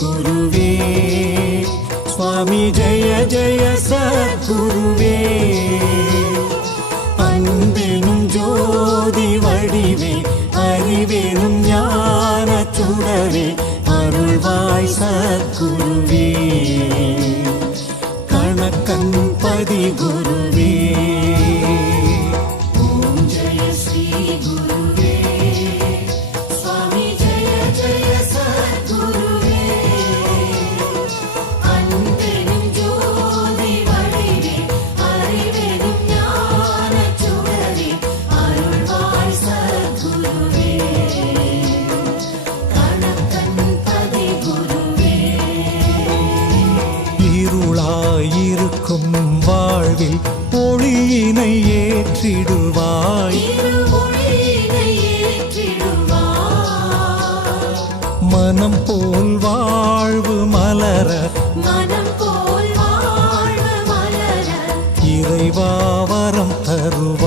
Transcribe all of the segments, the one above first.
குருவே சுவாமி ஜெய ஜெய சத்குருவே அன்பெனும் ஜோதி வடிவே அறிவெனும் ஞான சுடரே அருள்வாய் சத்குருவே கணக்கன் பதி குருவே வாழ்வில் ஒளியினை ஏற்றிடுவாய் மனம் போல் வாழ்வு மலர இறைவா வரம் தருவாய்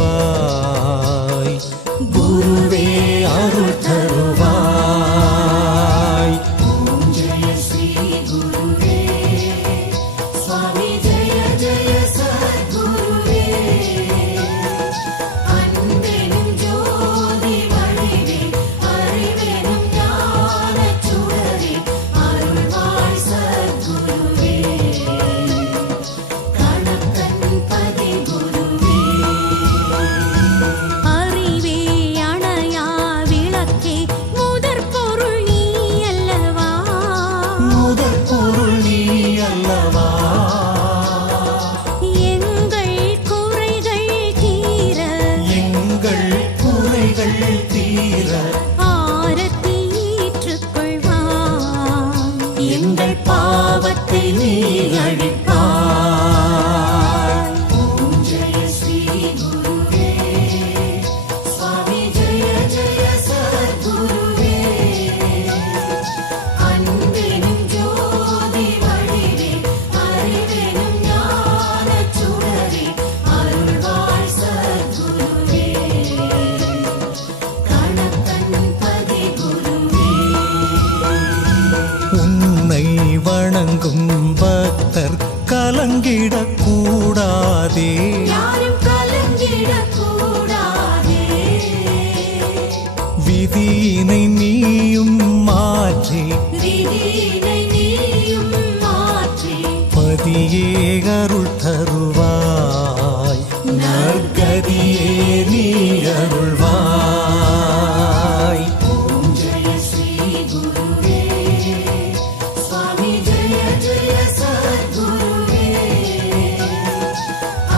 குருவே அருள் தருவாய் பாவத்தை நீ அழிப்பாய். ஓம் ஜெய ஸ்ரீ குருவே சுவாமி ஜெய ஜெய சத்குருவே அன்பெனும் ஜோதி வடிவே அறிவெனும் ஞானச் சுடரே அருள்வாய் சத்குருவே கணக்கன் பதி குருவே. உன்னை வணங்கும் பக்தர் கலங்கிடக் கூடாதே, யாரும் கலங்கிடக் கூடாதே. விதியினை நீயும் மாற்றி பதியே அருள் தருவாய், நற்கதியே நீ அருள்வாய். ஓம் ஜெய ஸ்ரீ குருவே சுவாமி ஜெய ஜெய சத்குருவே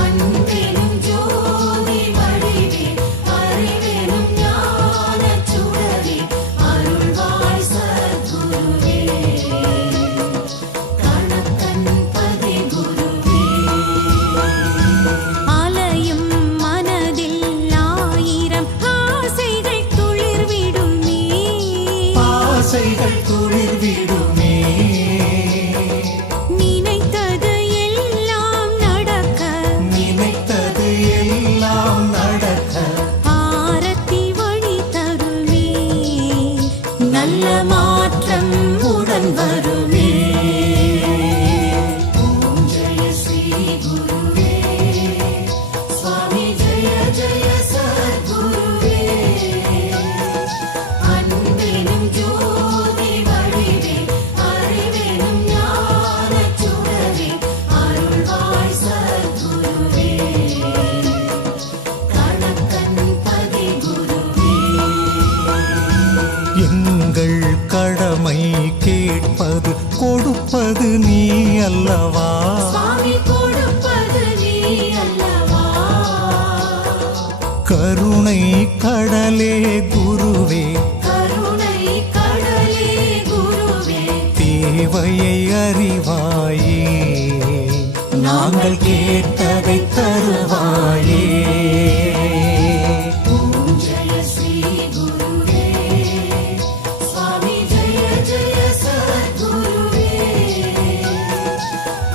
அன்பெனும் ஜோதி வடிவே அறிவெனும் ஞானச் சுடரே அருள்வாய் சத்குருவே கணக்கன் பதி குருவே. அலையும் மனதில் ஆயிரம் ஆசைகள் துளிர்விடுமே, ஆசைகள் துளிர்விடுமே, நினைத்தது எல்லாம் நடக்க நினைத்தது எல்லாம் நடக்க ஆரத்தி வழி தருமே, நல்ல மாற்றம் உடன் வருமே. ஓம் ஜெய ஸ்ரீ குருவே சுவாமி ஜெய ஜெய சத்குருவே அன்பெனும் ஜோதி வடிவே அறிவெனும் ஞானச் சுடரே அருள்வாய் சத்குருவே கணக்கன் பதி குருவே. எங்கள் கடமை கேட்பது கொடுப்பது நீ அல்லவா, சுவாமி கொடுப்பது நீ அல்லவா. கருணை கடலே குருவே, கருணை கடலே குருவே தேவையை அறிவாயே, நாங்கள் கேட்டதை தருவாயே. ஓம் ஜெய ஸ்ரீ குருவே சுவாமி ஜெய ஜெய சத்குருவே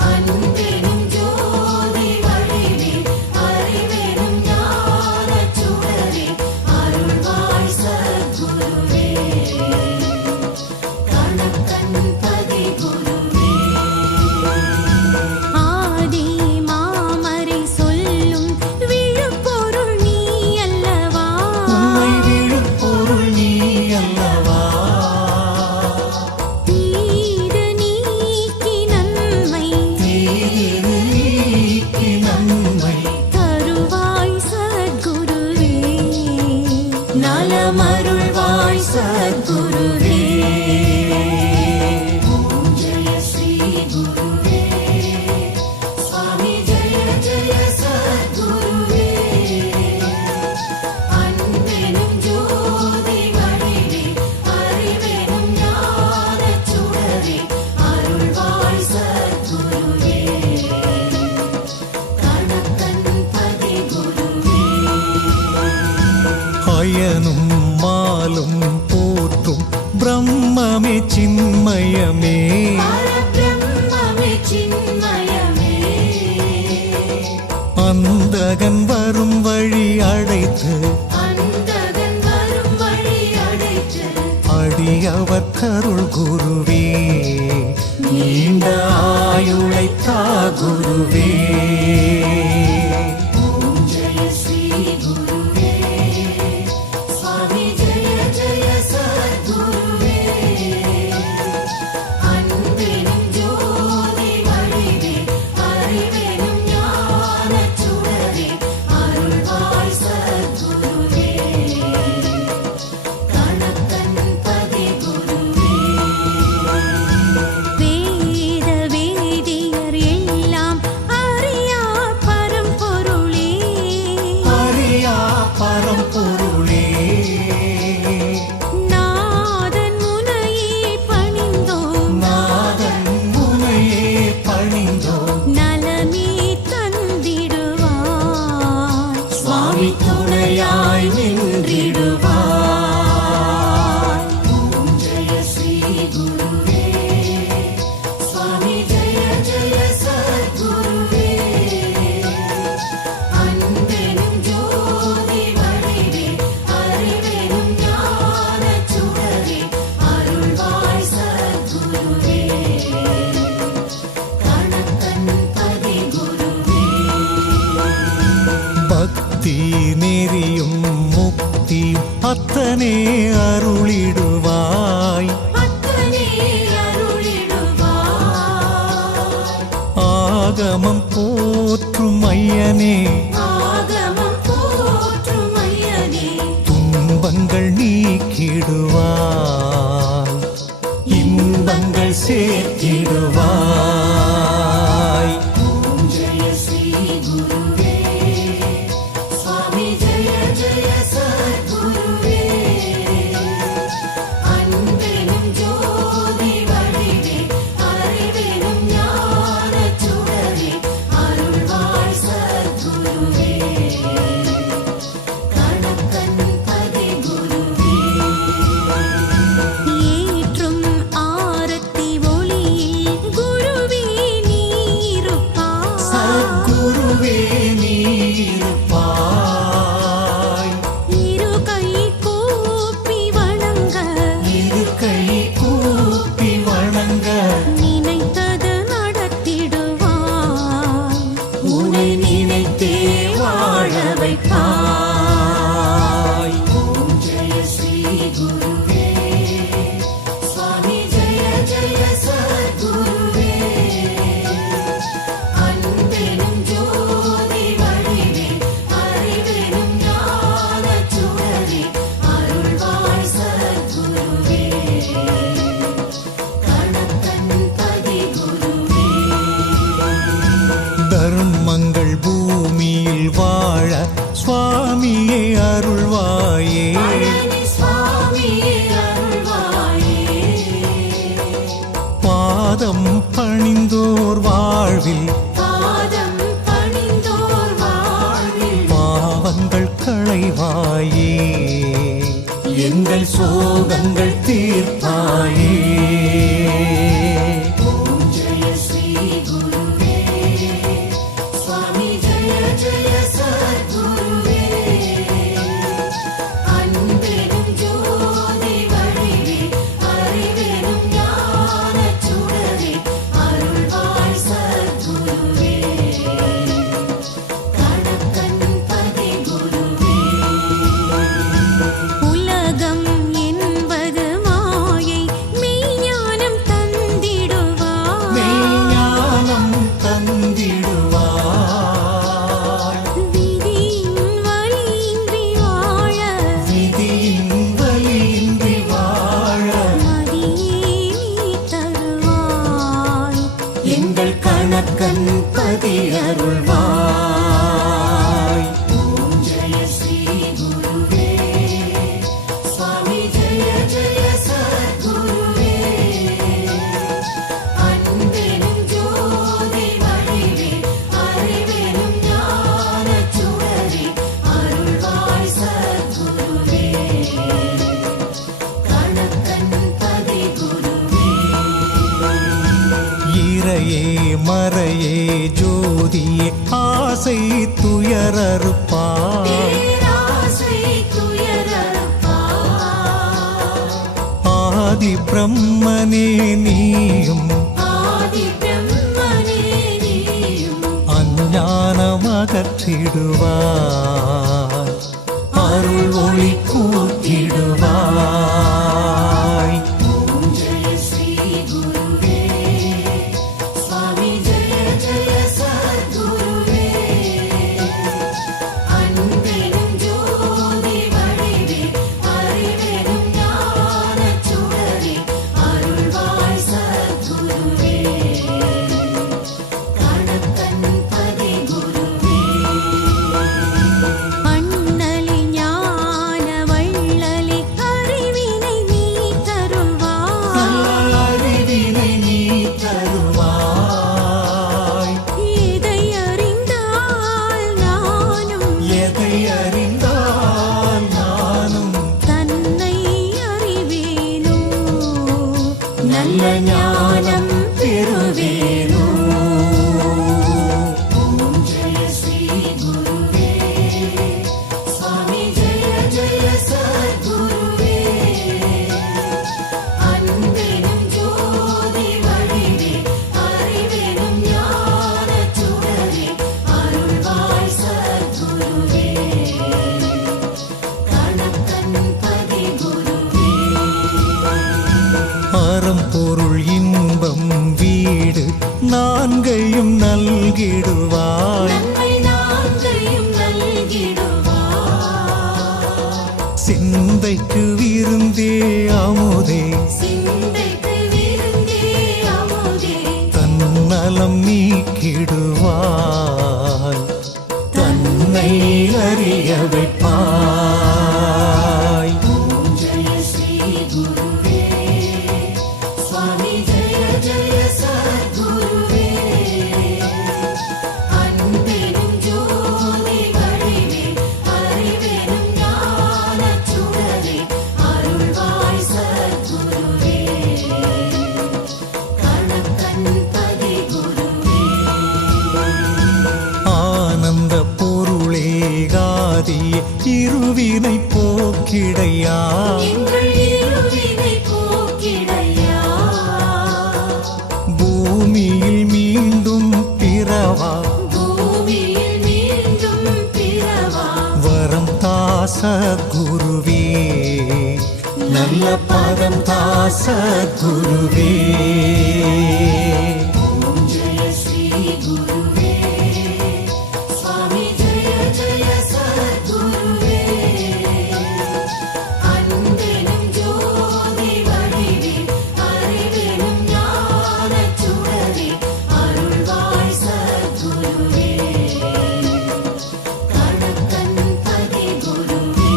அன்பெனும் ஜோதி வடிவே அறிவெனும் ஞானச் சுடரே அருள்வாய் சத்குருவே கணக்கன் பதி அந்தகன் வரும் வழி அடைத்து அந்தகன் வரும் வழி அடைத்து அடியவர் கருள் குருவே நீண்ட ஆயுளை தா குருவே ஓம் ஜெய ஸ்ரீ குருவே சுவாமி ஜெய ஜெய சத்குருவே அன்பெனும் ஜோதி வடிவே அறிவெனும் ஞானச் சுடரே அருள்வாய் சத்குருவே கணக்கன் பதி குருவே வேத வேதியர் எல்லாம் அறியார் பரம்பொருளே அறியா பரம்பொருளே நாதன் முனையே பணிந்தோம் நாதன் முனையே பணிந்தோம் நலமே தந்திடுவார் சுவாமி துணையாய் நின்றிடுவார் ஓம் ஜெய ஸ்ரீ குருவே சுவாமி ஜெய ஜெய சத்குருவே அன்பெனும் ஜோதி வடிவே அறிவெனும் ஞானச் சுடரே அருள்வாய் சத்குருவே கணக்கன் பதி குருவே பக்தி நெறியும் முக்தி அத்தனே அருளிடுவாய் அத்தனே அருளிடுவாய் ஆகமம் போற்றும் ஐயனே ஆகமம் போற்றும் ஐயனே துன்பங்கள் நீக்கிடுவாய் இன்பங்கள் சேர்த்திடுவாய் ஓம் ஜெய ஸ்ரீ குருவே சுவாமி ஜெய ஜெய சத்குருவே அன்பெனும் ஜோதி வடிவே அறிவெனும் ஞானச் சுடரே அருள்வாய் சத்குருவே கணக்கன் பதி குருவே ஏற்றும் ஆரத்தி ஒளியில் குருவே நீருப்பார் சத்குருவே நீருப்பாய் இரு கை கூப்பி வணங்க இரு கை கூப்பி வணங்க நினைத்தது நடத்திடுவார் உனை நினைத்தே வாழ வைப்பாய் ஓம் ஜெய ஸ்ரீ குருவே சுவாமி ஜெய ஜெய சத்குருவே அன்பெனும் ஜோதி வடிவே அறிவெனும் ஞானச் சுடரே அருள்வாய் சத்குருவே கணக்கன் பதி குருவே தர்மங்கள் பூமியில் வாழ சுவாமியே அருள்வாயே பழனி சுவாமியே அருள்வாயே பாதம் பணிந்தோர் வாழ்வில் பாதம் பணிந்தோர் வாழ்வில் பாவங்கள் களைவாயே எங்கள் சோகங்கள் தீர்ப்பாயே ஓம் ஜெய ஸ்ரீ குருவே சுவாமி ஜெய ஜெய சத்குருவே அன்பெனும் ஜோதி வடிவே அறிவெனும் ஞானச் சுடரே அருள்வாய் சத்குருவே கணக்கன் பதி குருவே உலகம் என்பது மாயை மெய்ஞானம் தந்திடுவார் மெய்ஞானம் தந்திடுவாய் விதியின் வழியின்றி வாழ விதியின் வழியின்றி வாழ மதியே நீ தருவாய் எங்கள் கணக்கன் பதி அருள்வாய் ஓம் ஜெய ஸ்ரீ குருவே சுவாமி ஜெய ஜெய சத்குருவே அன்பெனும் ஜோதி வடிவே அறிவெனும் ஞானச் சுடரே அருள்வாய் சத்குருவே கணக்கன் பதி குருவே இறையே மறையே ஜோ ஜோதியே ஆசை துயரறுப்பாய் பேராசை துயரறுப்பாய். ஆதி பிரம்மனே நீயும் ஆதி பிரம்மனே நீயும் அஞ்ஞானம் அகற்றிடுவாய் அருள் ஒளி கூட்டிடுவாய் ஓம் ஜெய ஸ்ரீ குருவே சுவாமி ஜெய ஜெய சத்குருவே அன்பெனும் ஜோதி வடிவே அறிவெனும் ஞானச் சுடரே அருள்வாய் சத்குருவே கணக்கன் பதி குருவே அண்ணலி ஞான வள்ளலி அறிவினை நீ தருவாய் அறிவினை நீ தருவாய் எதை அறிந்தால் நானும் எதை அறிந்தால் நானும் தன்னை அறிவேனோ நல்ல ஞானம் பெறுவேனோ ஓம் ஜெய ஸ்ரீ குருவே சுவாமி ஜெய ஜெய சத்குருவே அன்பெனும் ஜோதி வடிவே அறிவெனும் ஞானச் சுடரே அருள்வாய் சத்குருவே கணக்கன் பதி குருவே அறம் பொருள் இன்பம் வீடு நான்கையும் நல்கிடுவாய் நன்மை நான்கையும் நல்கிடுவாய். சிந்தைக்கு விருந்தே அமுதே சிந்தைக்கு விருந்தே அமுதே தன்னலம் நீக்கிடுவாய் தன்னை அறிய வைப்பாய் ஓம் ஜெய ஸ்ரீ குருவே சுவாமி ஜெய ஜெய சத்குருவே அன்பெனும் ஜோதி வடிவே அறிவெனும் ஞானச் சுடரே அருள்வாய் சத்குருவே கணக்கன் பதி குருவே ஆனந்த பொருளே காதிய இருவினை போக்கிடையா எங்கள் இருவினை போக்கிடையா பூமியில் மீண்டும் பிறவா பூமியில் மீண்டும் பிறவா வரம் தாச குருவே நல்ல பதம் தாச குருவே ஓம் ஜெய ஸ்ரீ குருவே சுவாமி ஜெய ஜெய சத்குருவே அன்பெனும் ஜோதி வடிவே அறிவெனும் ஞானச் சுடரே அருள்வாய் சத்குருவே கணக்கன் பதி குருவே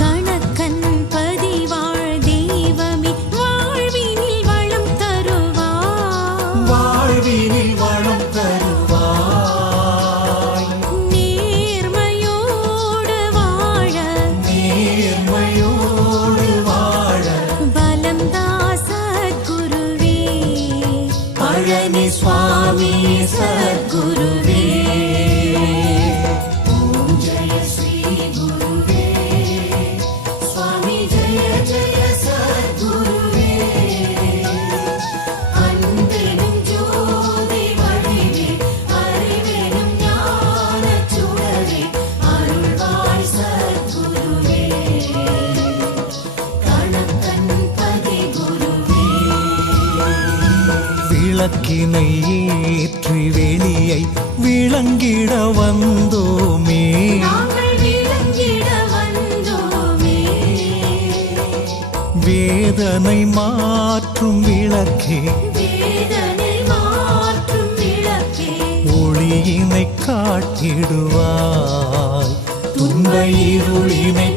கணக்கன் பதிவாழ் தெய்வமே வாழ்வினில் வளம் தருவாய் வாழ்வினில் வளம் தருவாய் நேர்மையோடு வாழ நேர்மையோடு வாழ பலம் தாசத்குருவே பழனி சுவாமி சத்குருவே ஓம் ஜெய ஸ்ரீ குருவே சுவாமி ஜெய ஜெய சத்குருவே அன்பெனும் ஜோதி வடிவே அறிவெனும் ஞானச் சுடரே அருள்வாய் சத்குருவே கணக்கன் பதி குருவே விளக்கினை ஏற்றி வெளியை விளங்கிட வந்தோமே நாங்கள் விளங்கிட வந்தோமே வேதனை மாற்றும் விளக்கே வேதனை மாற்றும் விளக்கே ஒளியினை காட்டிடுவாய் துன்ப இருளினை